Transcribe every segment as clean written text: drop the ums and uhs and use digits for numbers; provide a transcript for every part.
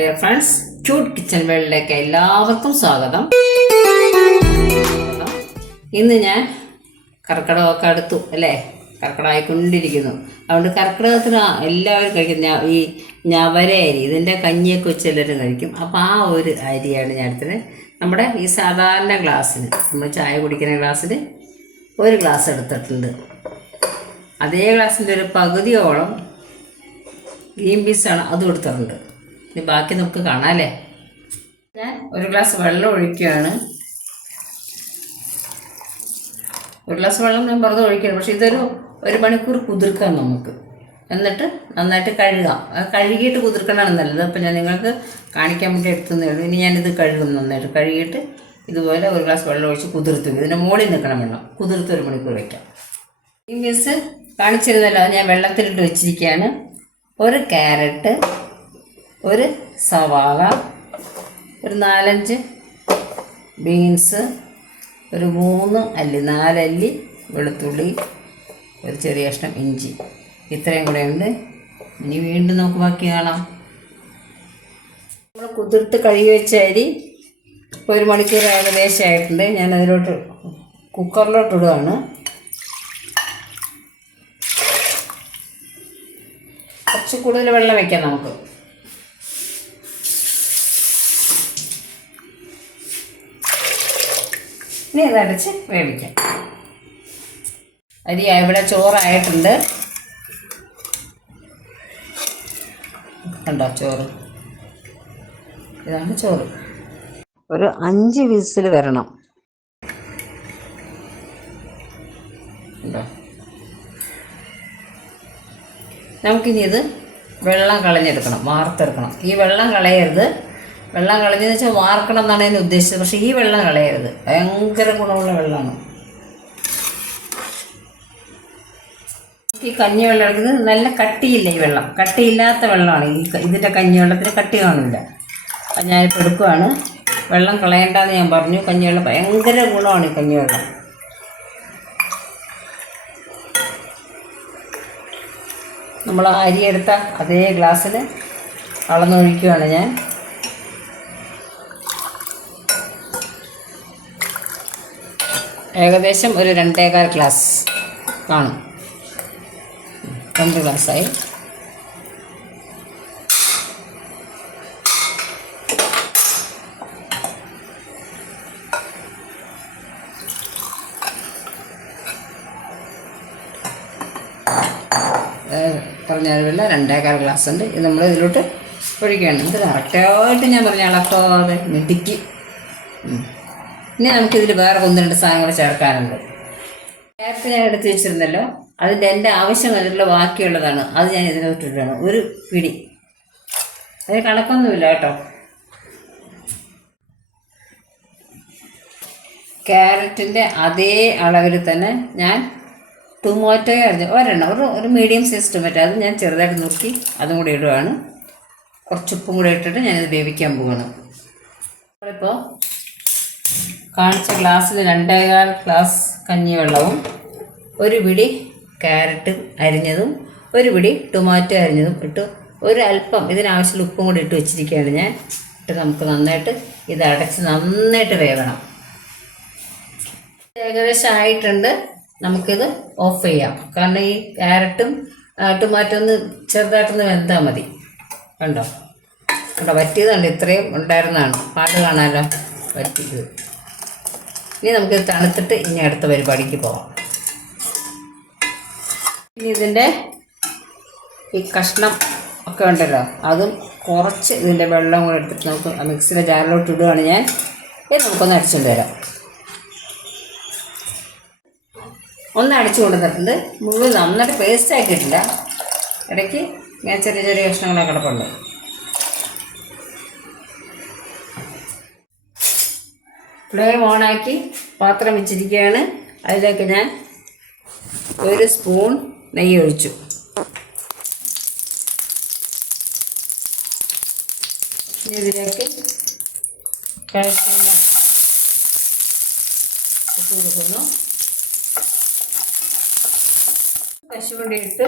Friends, cute kitchen വേൾഡിലേക്ക് എല്ലാവർക്കും സ്വാഗതം. ഇന്ന് ഞാൻ കർക്കിടകമൊക്കെ അടുത്തു അല്ലേ, കർക്കിടകമായിക്കൊണ്ടിരിക്കുന്നു. അതുകൊണ്ട് കർക്കിടകത്തിന് എല്ലാവരും കഴിക്കുന്ന ഈ ഞവര അരി, ഇതിൻ്റെ കഞ്ഞിയൊക്കെ വെച്ച് എല്ലാവരും കഴിക്കും. അപ്പോൾ ആ ഒരു അരിയാണ് ഞാൻ എടുത്തത്. നമ്മുടെ ഈ സാധാരണ ഗ്ലാസ്സിന്, നമ്മൾ ചായ കുടിക്കുന്ന ഗ്ലാസ്സിന് ഒരു ഗ്ലാസ് എടുത്തിട്ടുണ്ട്. അതേ ഗ്ലാസിൻ്റെ ഒരു പകുതിയോളം ഗ്രീൻ പീസാണ് അതും എടുത്തിട്ടുണ്ട്. ഇനി ബാക്കി നമുക്ക് കാണാമല്ലേ. ഞാൻ ഒരു ഗ്ലാസ് വെള്ളം ഒഴിക്കുകയാണ്. ഒരു ഗ്ലാസ് വെള്ളം ഞാൻ വെറുതെ ഒഴിക്കണം, പക്ഷെ ഇതൊരു 1 മണിക്കൂർ കുതിർക്കാം നമുക്ക്. എന്നിട്ട് നന്നായിട്ട് കഴുകാം. കഴുകിയിട്ട് കുതിർക്കണമാണ് നല്ലത്. അപ്പോൾ ഞാൻ നിങ്ങൾക്ക് കാണിക്കാൻ വേണ്ടി എടുത്തതേ ഉള്ളൂ. ഇനി ഞാനിത് കഴുകും. നന്നായിട്ട് കഴുകിയിട്ട് ഇതുപോലെ ഒരു ഗ്ലാസ് വെള്ളം ഒഴിച്ച് കുതിർത്ത് വയ്ക്കും. ഇതിൻ്റെ മുകളിൽ നിൽക്കണം വെള്ളം. കുതിർത്ത് 1 മണിക്കൂർ വയ്ക്കാം. ഗ്രീൻ പീസ് കാണിച്ചിരുന്നല്ലോ, അത് ഞാൻ വെള്ളത്തിലിട്ട് വെച്ചിരിക്കുകയാണ്. ഒരു ക്യാരറ്റ്, ഒരു സവാള, ഒരു 4-5 ബീൻസ്, ഒരു 3 അല്ലി 4 അല്ലി വെളുത്തുള്ളി, ഒരു ചെറിയ കഷ്ണം ഇഞ്ചി, ഇത്രയും കൂടെ ഉണ്ട്. ഇനി വീണ്ടും നമുക്ക് ബാക്കി കാണാം. നമ്മൾ കുതിർത്ത് കഴുകി വെച്ച അരി 1 മണിക്കൂർ ഏകദേശം ആയിട്ടുണ്ട്. ഞാൻ അതിലോട്ട് കുക്കറിലോട്ട് ഇടുകയാണ്. കുറച്ച് കൂടുതൽ വെള്ളം വയ്ക്കാം നമുക്ക്. ഇനി ഇതടച്ച് വേവിക്കാം. അരി ഇവിടെ ചോറായിട്ടുണ്ട്. കണ്ടോ ചോറ്? ഇതാണ് ചോറ്. ഒരു 5 വിസിൽ വരണം. കണ്ടോ? നമുക്കിനി ഇത് വെള്ളം കളഞ്ഞെടുക്കണം, വാർത്തെടുക്കണം. ഈ വെള്ളം കളയരുത്. വെള്ളം കളഞ്ഞെന്ന് വെച്ചാൽ വാർക്കണം എന്നാണ് അതിന് ഉദ്ദേശിച്ചത്. പക്ഷേ ഈ വെള്ളം കളയരുത്, ഭയങ്കര ഗുണമുള്ള വെള്ളമാണ്. ഈ കഞ്ഞി വെള്ളം എടുക്കുന്നത് നല്ല കട്ടിയില്ല. ഈ വെള്ളം കട്ടിയില്ലാത്ത വെള്ളമാണ്. ഇതിൻ്റെ കഞ്ഞിവെള്ളത്തിന് കട്ടി കാണില്ല. അപ്പം ഞാനിപ്പോൾ എടുക്കുകയാണ്. വെള്ളം കളയണ്ടെന്ന് ഞാൻ പറഞ്ഞു. കഞ്ഞിവെള്ളം ഭയങ്കര ഗുണമാണ് ഈ കഞ്ഞിവെള്ളം. നമ്മൾ അരി എടുത്ത അതേ ഗ്ലാസ്സിൽ അളന്നൊഴിക്കുകയാണ് ഞാൻ. ഏകദേശം ഒരു 2.25 ഗ്ലാസ് കാണും. 2 ഗ്ലാസ്സായി. പറഞ്ഞതുപോലെ 2.25 ഗ്ലാസ് ഉണ്ട്. ഇത് നമ്മൾ ഇതിലോട്ട് ഒഴിക്കുകയാണ്. ഇത് കറക്റ്റായിട്ട് ഞാൻ പറഞ്ഞ അളക്കാതെ മിടുക്കി. ഇനി നമുക്കിതിൽ വേറെ 1-2 സാധനങ്ങൾ ചേർക്കാനുണ്ട്. ക്യാരറ്റ് ഞാൻ എടുത്ത് വെച്ചിരുന്നല്ലോ, അതിൻ്റെ എൻ്റെ ആവശ്യമായിട്ടുള്ള ബാക്കിയുള്ളതാണ്. അത് ഞാൻ ഇതിലോട്ടിട്ടാണ്. ഒരു പിടി, അതിന് കണക്കൊന്നുമില്ല കേട്ടോ. ക്യാരറ്റിൻ്റെ അതേ അളവിൽ തന്നെ ഞാൻ ടൊമാറ്റോ ഒരു മീഡിയം സൈസ് ടൊമാറ്റോ, അത് ഞാൻ ചെറുതായിട്ട് നുറുക്കി അതും കൂടി ഇടുകയാണ്. കുറച്ച് ഉപ്പും കൂടി ഇട്ടിട്ട് ഞാനിത് വേവിക്കാൻ പോവുകയാണ്. നമ്മളിപ്പോൾ കാണിച്ച ഗ്ലാസ്സിൽ 2.25 ഗ്ലാസ് കഞ്ഞിവെള്ളവും, ഒരു പിടി ക്യാരറ്റ് അരിഞ്ഞതും, ഒരു പിടി ടൊമാറ്റോ അരിഞ്ഞതും ഇട്ട് ഒരു അല്പം ഇതിനാവശ്യമുള്ള ഉപ്പും കൂടി ഇട്ട് വെച്ചിരിക്കുകയാണ് ഞാൻ. ഇട്ട് നമുക്ക് നന്നായിട്ട് ഇത് അടച്ച് നന്നായിട്ട് വേവണം. ഏകദേശം ആയിട്ടുണ്ട്. നമുക്കിത് ഓഫ് ചെയ്യാം. കാരണം ഈ ക്യാരറ്റും ടൊമാറ്റോ ഒന്ന് ചെറുതായിട്ടൊന്ന് വെന്താൽ മതി. കണ്ടോ കണ്ടോ, വറ്റിയതുണ്ട്. ഇത്രയും ഉണ്ടായിരുന്നതാണ്. പാട്ട് കാണാമല്ലോ, വറ്റിയത്. ഇനി നമുക്കിത് തണുത്തിട്ട് ഇനി അടുത്ത പരിപാടിക്ക് പോകാം. ഇനി ഇതിൻ്റെ ഈ കഷ്ണം ഒക്കെ ഉണ്ടല്ലോ, അതും കുറച്ച് ഇതിൻ്റെ വെള്ളം കൂടെ എടുത്തിട്ട് നമുക്ക് മിക്സിയുടെ ജാറിലോട്ട് ഇടുകയാണ് ഞാൻ. ഇത് നമുക്കൊന്ന് അടിച്ചുകൊണ്ട് വരാം. ഒന്ന് അടിച്ചു കൊണ്ടുവന്നിട്ടുണ്ട്. മുഴുവൻ നന്നായിട്ട് പേസ്റ്റ് ആക്കിയിട്ടില്ല. ഇടയ്ക്ക് ഞാൻ ചെറിയ ചെറിയ കഷ്ണങ്ങളൊക്കെ കിടപ്പുണ്ട്. ഫ്ലെയിം ഓണാക്കി പാത്രം വെച്ചിരിക്കുകയാണ്. അതിലേക്ക് ഞാൻ 1 സ്പൂൺ നെയ്യ് ഒഴിച്ചു. ഇതിലേക്ക് കാഷ്നട്ട് ഇട്ട് കൊടുക്കുന്നു. കശുവണ്ടി ഇട്ട്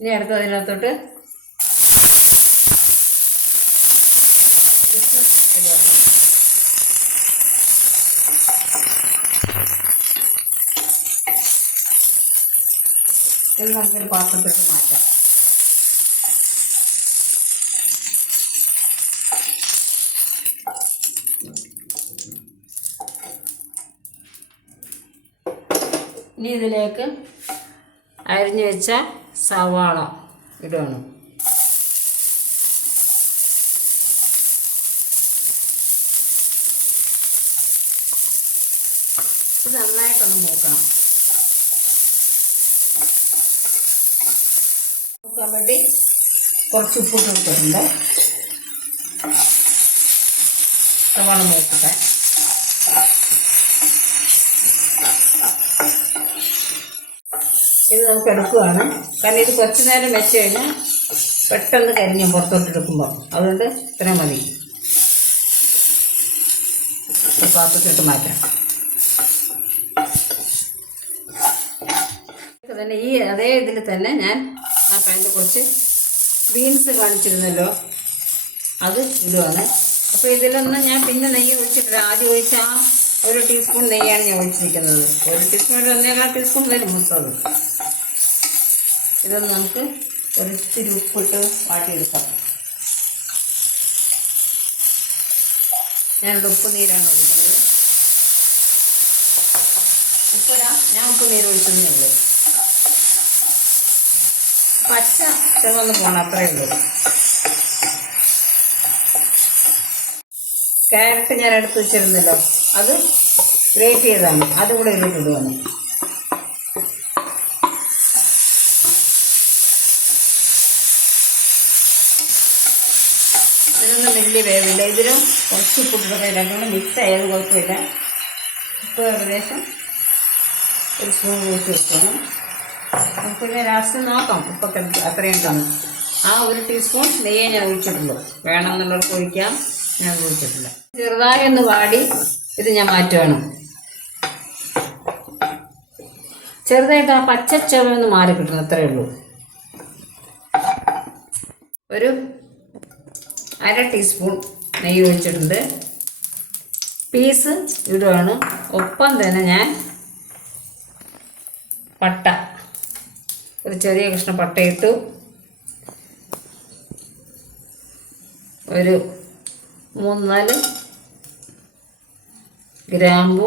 ഇനി അടുത്തതിനകത്തോട്ട് ഇടുകയാണ്. ഇത് നമുക്കൊരു പാത്രത്തിലേക്ക് മാറ്റാം. ഇനി ഇതിലേക്ക് അരിഞ്ഞു വെച്ച സവാള ഇടുകയാണ്. ഇത് നന്നായിട്ടൊന്ന് മൂക്കണം. മൂക്കാൻ വേണ്ടി കുറച്ച് ഉപ്പിട്ട് കൊടുത്തിട്ടുണ്ട്. സവാള മൂക്കട്ടെ. ഇത് നമുക്ക് എടുക്കുകയാണ്. കാരണം ഇത് കുറച്ച് നേരം വെച്ച് കഴിഞ്ഞാൽ പെട്ടെന്ന് കരിഞ്ഞു പുറത്തോട്ട് എടുക്കുമ്പോൾ. അതുകൊണ്ട് ഇത്രയും മതി. പാത്രത്തിട്ട് മാറ്റാം. തന്നെ ഈ അതേ ഇതിൽ തന്നെ ഞാൻ ആ പാനിൽ കുറച്ച് ബീൻസ് കാണിച്ചിരുന്നല്ലോ, അത് ഇടുവാണ്. അപ്പോൾ ഇതിലൊന്നും ഞാൻ പിന്നെ നെയ്യ് ഒഴിച്ചിട്ടില്ല. ആദ്യം ഒഴിച്ച ആ 1 ടീസ്പൂൺ നെയ്യാണ് ഞാൻ ഒഴിച്ചിരിക്കുന്നത്. 1 ടീസ്പൂൺ 1.25 ടീസ്പൂൺ വരും മൊത്തം. ഇതൊന്ന് നമുക്ക് ഒരിത്തിരി ഉപ്പിട്ട് വാട്ടിയെടുക്കാം. ഞാനിവിടെ ഉപ്പ് നീരാണ് ഒഴിക്കുന്നത്. ഞാൻ ഉപ്പ് നീര് ഒഴിച്ചതേ ഉള്ളൂ. പച്ച ചെറുതൊന്ന് പോകണം, അത്രയേ ഉള്ളൂ. ക്യാരറ്റ് ഞാൻ എടുത്ത് വെച്ചിരുന്നല്ലോ, അത് ഗ്രേറ്റ് ചെയ്താണ്. അതുകൂടെ ഇട്ടിടുവാണ്. ഇതിനൊന്നും വലിയ വേവില്ല. ഇതിലും കുറച്ച് ഉപ്പിട്ടിട്ട് രണ്ടും കൂടെ മിക്സ് ആയത് കുഴപ്പമില്ല. ഉപ്പ് ഏകദേശം 1 സ്പൂൺ ഒഴിച്ച് വെക്കണം. പിന്നെ ലാസ്റ്റ് നോക്കാം ഉപ്പൊക്കെ അത്രയും തന്നെ. ആ 1 ടീസ്പൂൺ നെയ്യേ ഞാൻ ഒഴിച്ചിട്ടുള്ളൂ. വേണമെന്നുള്ളവർക്ക് ഒഴിക്കാം, ഞാൻ ഒഴിച്ചിട്ടില്ല. ചെറുതായി ഒന്ന് വാടി ഇത് ഞാൻ മാറ്റുകയാണ്. ചെറുതായിട്ട് ആ പച്ചച്ചവ ഒന്ന് മാറി കിട്ടണം, അത്രയേ ഉള്ളൂ. ഒരു 1/2 ടീസ്പൂൺ നെയ്യ് ഒഴിച്ചിട്ടുണ്ട്. പീസ് ഇടുകയാണ്. ഒപ്പം തന്നെ ഞാൻ പട്ട, ഒരു ചെറിയ കഷ്ണം പട്ട ഇട്ടു. ഒരു 3-4 ഗ്രാമ്പു,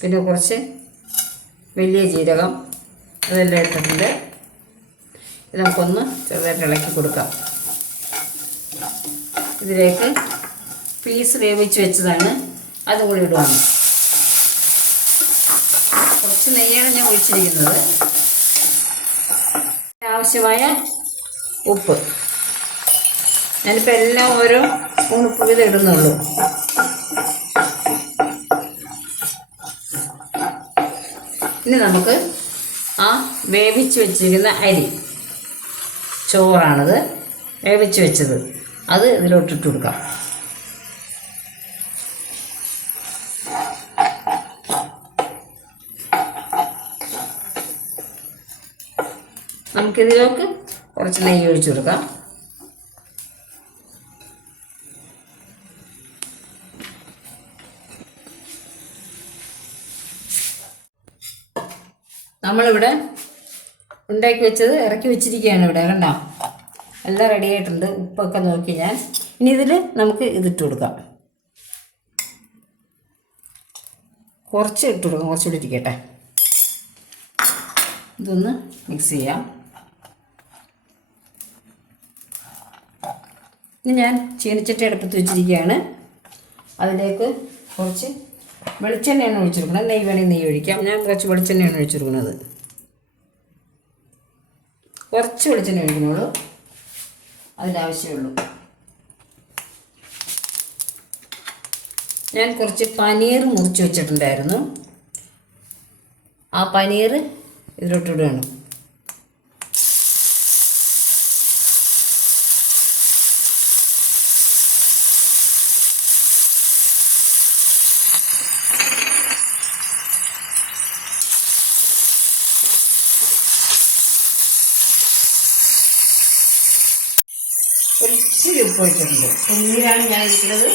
പിന്നെ കുറച്ച് വലിയ ജീരകം, അതെല്ലാം ഇട്ടിട്ടുണ്ട്. ഇത് നമുക്കൊന്ന് ചെറുതായിട്ട് ഇളക്കി കൊടുക്കാം. ഇതിലേക്ക് പീസ് വേവിച്ച് വെച്ചതാണ്, അതും കൂടി ഇടുവാണ്. കുറച്ച് നെയ്യാണ് ഞാൻ ഒഴിച്ചിരിക്കുന്നത്. ആവശ്യമായ ഉപ്പ് ഞാനിപ്പോൾ എല്ലാം ഓരോ സ്പൂൺ ഉപ്പ് വീതം ഇടുന്നുള്ളൂ. ഇനി നമുക്ക് ആ വേവിച്ച് വെച്ചിരിക്കുന്ന അരി, ചോറാണിത് വേവിച്ച് വെച്ചത്, അത് ഇതിലോട്ടിട്ട് കൊടുക്കാം. നമുക്കിതിലേക്ക് കുറച്ച് നെയ്യ് ഒഴിച്ചു കൊടുക്കാം. നമ്മളിവിടെ ഉണ്ടാക്കി വെച്ചത് ഇറക്കി വെച്ചിരിക്കുകയാണ്. ഇവിടെ കണ്ടോ, എല്ലാം റെഡി ആയിട്ടുണ്ട്. ഉപ്പൊക്കെ നോക്കി ഞാൻ. ഇനി ഇതിൽ നമുക്ക് ഇതിട്ട് കൊടുക്കാം. കുറച്ച് ഇട്ട് കൊടുക്കാം, കുറച്ചുകൂടി ഇരിക്കട്ടെ. ഇതൊന്ന് മിക്സ് ചെയ്യാം. ഇനി ഞാൻ ചീനിച്ചട്ടി അടുപ്പത്ത് വെച്ചിരിക്കുകയാണ്. അതിലേക്ക് കുറച്ച് വെളിച്ചെണ്ണയാണ് ഒഴിച്ചെടുക്കുന്നത്. നെയ്യ് വേണമെങ്കിൽ നെയ്യ് ഒഴിക്കാം. ഞാൻ കുറച്ച് വെളിച്ചെണ്ണയാണ് ഒഴിച്ചെടുക്കുന്നത്. കുറച്ച് വെളിച്ചെണ്ണ ഒഴിക്കുന്നുള്ളൂ, അതിൻ്റെ ആവശ്യമുള്ളൂ. ഞാൻ കുറച്ച് പനീർ മുറിച്ച് വെച്ചിട്ടുണ്ടായിരുന്നു. ആ പനീർ ഇതിലോട്ടിടുകയാണ്. ഒരിച്ചിരി ഉപ്പ് ഇട്ടിട്ടുണ്ട്. ഉപ്പുനീരാണ് ഞാൻ ഇരിക്കുന്നത്.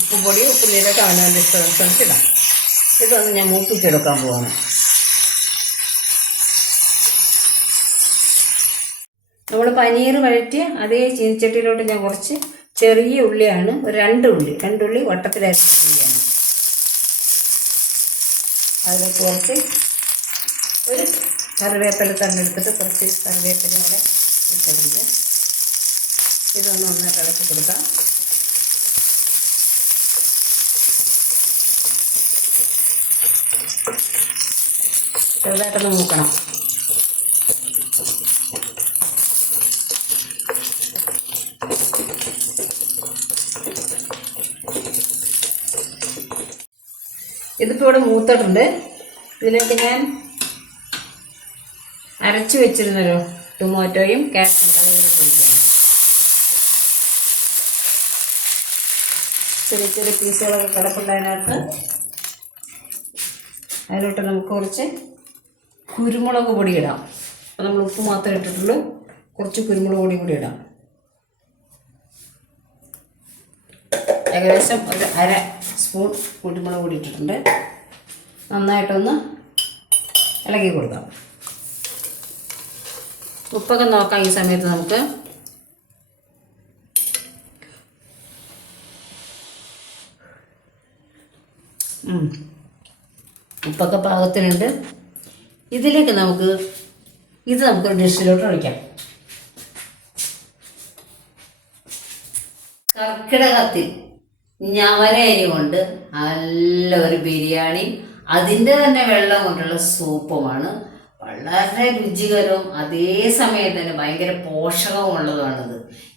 ഉപ്പുപൊടി ഉപ്പുനീരൊക്കെ അവനവൻ്റെ ഇഷ്ടമനുസരിച്ച് ഇടാം. ഇതൊന്ന് ഞാൻ മൂപ്പിച്ചെടുക്കാൻ പോവാണ്. നമ്മൾ പനീർ വഴറ്റിയ അതേ ചീനിച്ചട്ടിയിലോട്ട് ഞാൻ കുറച്ച് ചെറിയ ഉള്ളിയാണ്, ഒരു രണ്ട് ഉള്ളി വട്ടത്തിലരിയാണ്. അതിലേക്ക് കുറച്ച് ഒരു കറിവേപ്പില തന്നെടുത്തിട്ട് കുറച്ച് കറിവേപ്പില കൂടെ ഇട്ടിട്ടുണ്ട്. ഇതൊന്ന് നന്നായിട്ട് ഇളക്കി കൊടുക്കാം. ചെറുതായിട്ടൊന്ന് മൂക്കണം. ഇതിപ്പോൾ ഇവിടെ മൂത്തിട്ടുണ്ട്. ഇതിലേക്ക് ഞാൻ അരച്ച് വെച്ചിരുന്നല്ലോ ടൊമാറ്റോയും ക്യാരറ്റും കളയിലേക്ക് ഒഴിക്കുകയാണ്. ചെറിയ ചെറിയ പീസുകളൊക്കെ കിടപ്പുണ്ടതിനകത്ത്. അതിലോട്ട് നമുക്ക് കുറച്ച് കുരുമുളക് പൊടി ഇടാം. അപ്പോൾ നമ്മൾ ഉപ്പ് മാത്രമേ ഇട്ടിട്ടുള്ളൂ. കുറച്ച് കുരുമുളക് പൊടി കൂടി ഇടാം. ഏകദേശം ഒരു അര സ്പൂൺ കുരുമുളക് പൊടി ഇട്ടിട്ടുണ്ട്. നന്നായിട്ടൊന്ന് ഇളക്കി കൊടുക്കാം. ഉപ്പൊക്കെ നോക്കാം. ഈ സമയത്ത് നമുക്ക് ഉപ്പൊക്കെ പാകത്തിനുണ്ട്. ഇതിലേക്ക് നമുക്കൊരു ഡിഷിലോട്ട് ഒഴിക്കാം. കർക്കിടകത്തിൽ ഞവരരി കൊണ്ട് നല്ലൊരു ബിരിയാണി, അതിൻ്റെ തന്നെ വെള്ളം കൊണ്ടുള്ള സൂപ്പുമാണ്. വളരെ രുചികരവും അതേസമയം തന്നെ ഭയങ്കര പോഷകമുള്ളതുമാണിത്.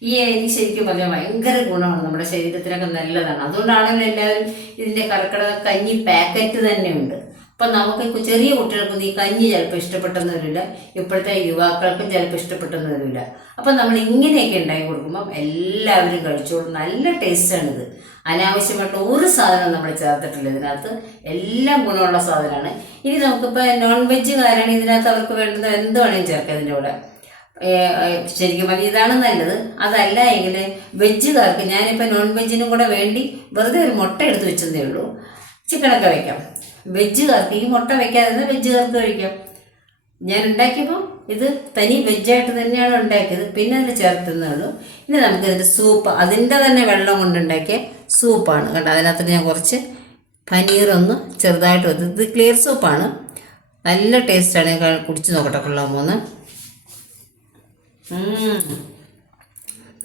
ഈ അരി ശരിക്കും പറഞ്ഞാൽ ഭയങ്കര ഗുണമാണ്, നമ്മുടെ ശരീരത്തിനൊക്കെ നല്ലതാണ്. അതുകൊണ്ടാണല്ലോ എല്ലാവരും ഇതിൻ്റെ കർക്കിടക കഞ്ഞി പാക്കറ്റ് തന്നെയുണ്ട്. അപ്പം നമുക്ക് ചെറിയ കുട്ടികൾക്കൊന്നും ഈ കഞ്ഞി ചിലപ്പോൾ ഇഷ്ടപ്പെട്ടെന്ന് വരില്ല, ഇപ്പോഴത്തെ യുവാക്കൾക്കും ചിലപ്പോൾ ഇഷ്ടപ്പെട്ടെന്ന് വരില്ല. അപ്പം നമ്മൾ ഇങ്ങനെയൊക്കെ ഉണ്ടാക്കി കൊടുക്കുമ്പം എല്ലാവരും കഴിച്ചോളും. നല്ല ടേസ്റ്റാണിത്. അനാവശ്യമായിട്ട് ഒരു സാധനം നമ്മൾ ചേർത്തിട്ടില്ല ഇതിനകത്ത്. എല്ലാം ഗുണമുള്ള സാധനമാണ്. ഇനി നമുക്കിപ്പോൾ നോൺ വെജുകാരാണ്, ഇതിനകത്ത് അവർക്ക് വേണ്ടത് എന്ത് വേണമെങ്കിലും ചേർക്കാം ഇതിൻ്റെ കൂടെ. ശരിക്കും പറഞ്ഞാൽ ഇതാണ് നല്ലത്. അതല്ല എങ്കിൽ വെജുകാർക്ക് ഞാനിപ്പോൾ നോൺ വെജിനും കൂടെ വേണ്ടി വെറുതെ ഒരു മുട്ട എടുത്ത് വെച്ചതേ ഉള്ളൂ. ചിക്കനൊക്കെ വയ്ക്കാം. വെജുകാർക്ക് ഈ മുട്ട വയ്ക്കാതെ വെജുകാർക്ക് കഴിക്കാം. ഞാൻ ഉണ്ടാക്കിയപ്പോൾ ഇത് തനി വെജായിട്ട് തന്നെയാണ് ഉണ്ടാക്കിയത്. പിന്നെ അതിൽ ചേർത്തുന്നേ ഉള്ളൂ. ഇനി നമുക്കിതിൻ്റെ സൂപ്പ്, അതിൻ്റെ തന്നെ വെള്ളം കൊണ്ടുണ്ടാക്കിയ സൂപ്പാണ് കേട്ടോ. അതിനകത്ത് ഞാൻ കുറച്ച് പനീറൊന്ന് ചെറുതായിട്ട് വെച്ച്, ഇത് ക്ലിയർ സൂപ്പാണ്. നല്ല ടേസ്റ്റാണ്. കുടിച്ച് നോക്കട്ടെ, കൊള്ളാമോന്ന്.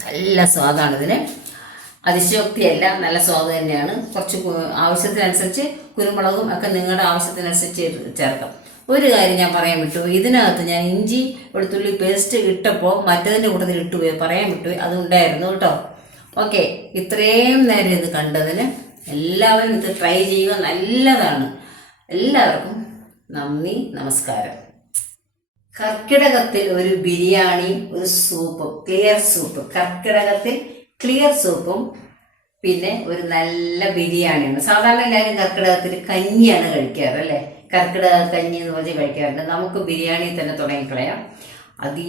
നല്ല സ്വാദാണ് ഇതിന്. അതിശയോക്തിയല്ല, നല്ല സ്വാദ് തന്നെയാണ്. കുറച്ച് ആവശ്യത്തിനനുസരിച്ച് കുരുമുളകും ഒക്കെ നിങ്ങളുടെ ആവശ്യത്തിനനുസരിച്ച് ചേർക്കാം. ഒരു കാര്യം ഞാൻ പറയാൻ വിട്ടുപോയി. ഇതിനകത്ത് ഞാൻ ഇഞ്ചി വെളുത്തുള്ളി പേസ്റ്റ് ഇട്ടപ്പോൾ മറ്റതിൻ്റെ കൂട്ടത്തിൽ ഇട്ടുപോയി, പറയാൻ വിട്ടുപോയി. അതുണ്ടായിരുന്നു കേട്ടോ. ഓക്കെ, ഇത്രയും നേരം ഇത് കണ്ടതിന് എല്ലാവരും ഇത് ട്രൈ ചെയ്യുക. നല്ലതാണ്. എല്ലാവർക്കും നന്ദി, നമസ്കാരം. കർക്കിടകത്തിൽ ഒരു ബിരിയാണി, ഒരു സൂപ്പ്, ക്ലിയർ സൂപ്പ്. കർക്കിടകത്തിൽ ക്ലിയർ സൂപ്പും പിന്നെ ഒരു നല്ല ബിരിയാണിയാണ്. സാധാരണ എല്ലാവരും കർക്കിടകത്തിൽ കഞ്ഞിയാണ് കഴിക്കാറ് അല്ലേ? കർക്കിടക കഞ്ഞി എന്ന് പറഞ്ഞ് കഴിക്കാറുണ്ട്. നമുക്ക് ബിരിയാണി തന്നെ തുടങ്ങിക്കളയാം. അതീ